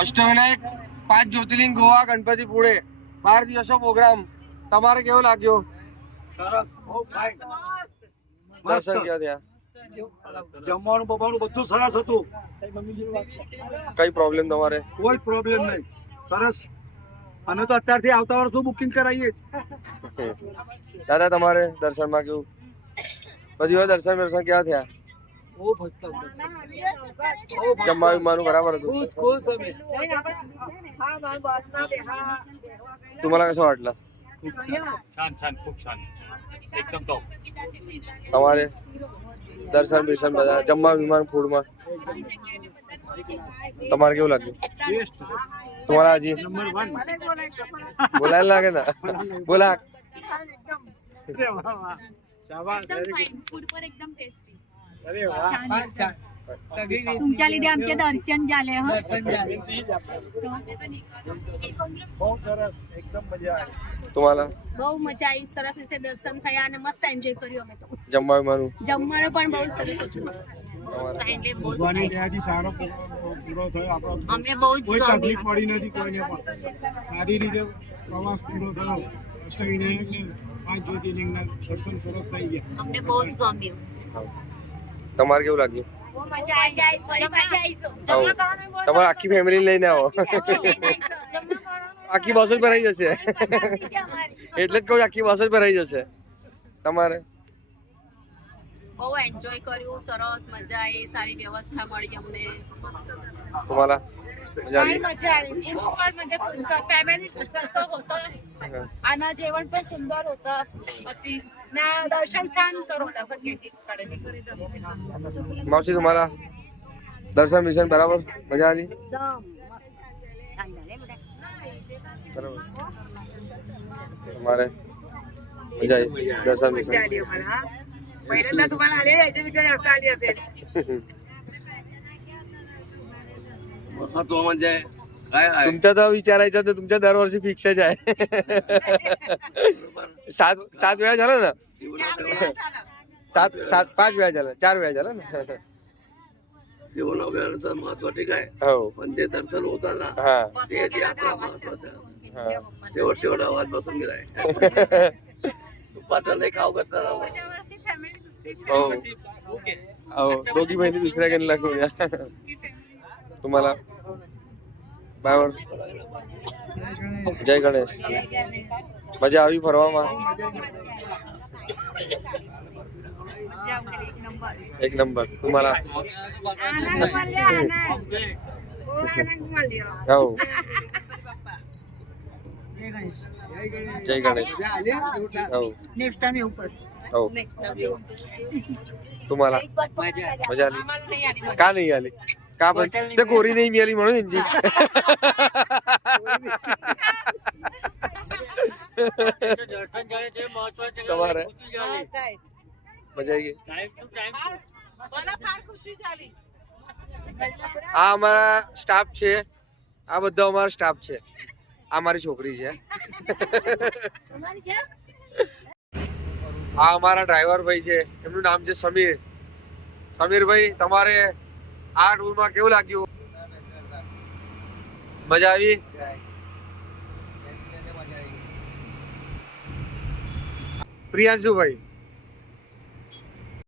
અષ્ટવિનાયક 5 જ્યોતિર્લિંગ ગોવા ગણપતિપુળે 12 દિવસનો પ્રોગ્રામ તમારે કેવો લાગ્યો? સરસ, બહુ ફાઇન. દર્શન કેવા થયા? જમવાનું બમવાનું બધું સરસ હતું. કઈ પ્રોબ્લેમ તમારે? કોઈ પ્રોબ્લેમ નહીં. સરસ. અમે તો અત્યારથી આવતા વર્ષનું બુકિંગ કરાવીએ જ. દાદા તમારે દર્શનમાં કેવું? બધી વાર દર્શન કેવા થયા? જમવા વિમાનું બરાબર હતું? तुम्हाला कसं वाटलं? छान छान खूप छान एकदम टॉप. તમારે દર્શન બિર્શન બધા જમવા વિમાન ફૂડમાં તમારે કેવું લાગ્યું? तुम्हाला जी बोलायला लागे ना, बोला. तुमच्या लिधे आमचे दर्शन झाले. तुम्हाला બહુ મજા આવી, સરસ રીતે દર્શન થયા અને મસ્ત એન્જોય કર્યું અમે તો. જમવા વિમાનું જમવાનું પણ બહુ સરસ હતું. ભગવાનની દયાથી સારો પૂરો થયો આપણો. અમને બહુ જ કોઈ ગમ્યું. તકલીફ પડી નથી કોઈને પણ. સારી રીતે પ્રવાસ પૂરો થયો. અષ્ટવિનાયક ને 5 જ્યોતિર્લિંગના દર્શન સરસ થઈ ગયા. અમને બહુ જ ગમ્યું. તમારે કેવું લાગ્યું? બહુ મજા આવી. ફરી પાછા આવીશું. તમારે આખી ફેમિલી લઈને આવો. આખી બસ જ ભરાઈ જશે. એટલે જ કહું આખી બસ જ ભરાઈ જશે. તમારે બહુ એન્જોય કર્યું, સરસ મજા આવી, સારી વ્યવસ્થા મળી અમને. तुम्हाला मजा आली? मजा आली. पुष्कळ म्हणजे पुष्कळ फॅमिली सगळं होतं. आणि जेवण पण सुंदर होतं. अति ना दर्शन छान करवलं सगळ्यांकडे. मावशी तुम्हाला दर्शन बिर्शन बराबर मजा आली? बरोबर. तुम्हारे मजा आई दर्शन बिर्शन? पहिल्यांदा तुम्हाला आले याच्या विचार आता आली असेल. महत्व म्हणजे काय आहे तुमचा तर विचारायचं तर तुमच्या दरवर्षी फिक्सच आहे. 7 वेळा झालं ना? 5 वेळा झालं, 4 वेळा झालं ना? जीवनाचं महत्व ठीक आहे, हो. पण ते दर्शन होताना हा. ते यात्रा महत्वाचं. हा. शेवट आवाज बसून गेलाय. तुपाचं नाही खाऊ करता हो हो, दोघी बहिणी दुसऱ्या गेला करूया. तुम्हाला बायवर जय गणेश. मजा આવી ફરવામાં? एक नंबर. तुम्हाला हो जय गणेश. हो नेक्स्ट टाइम येऊ परत. हो. तुम्हाला मजा आली? का नाही आली? का पण ते गोरी नाही मिळाली म्हणून यांची. તમારે મજા આવી ગઈ? આ અમારા સ્ટાફ છે, આ બધો અમારો સ્ટાફ છે. આ મારી છોકરી છે. આ અમારા ડ્રાઈવર ભાઈ છે, એમનું નામ છે સમીર. સમીરભાઈ તમારે આ ટૂરમાં કેવું લાગ્યું? મજા આવી? પ્રિયાંશુભાઈ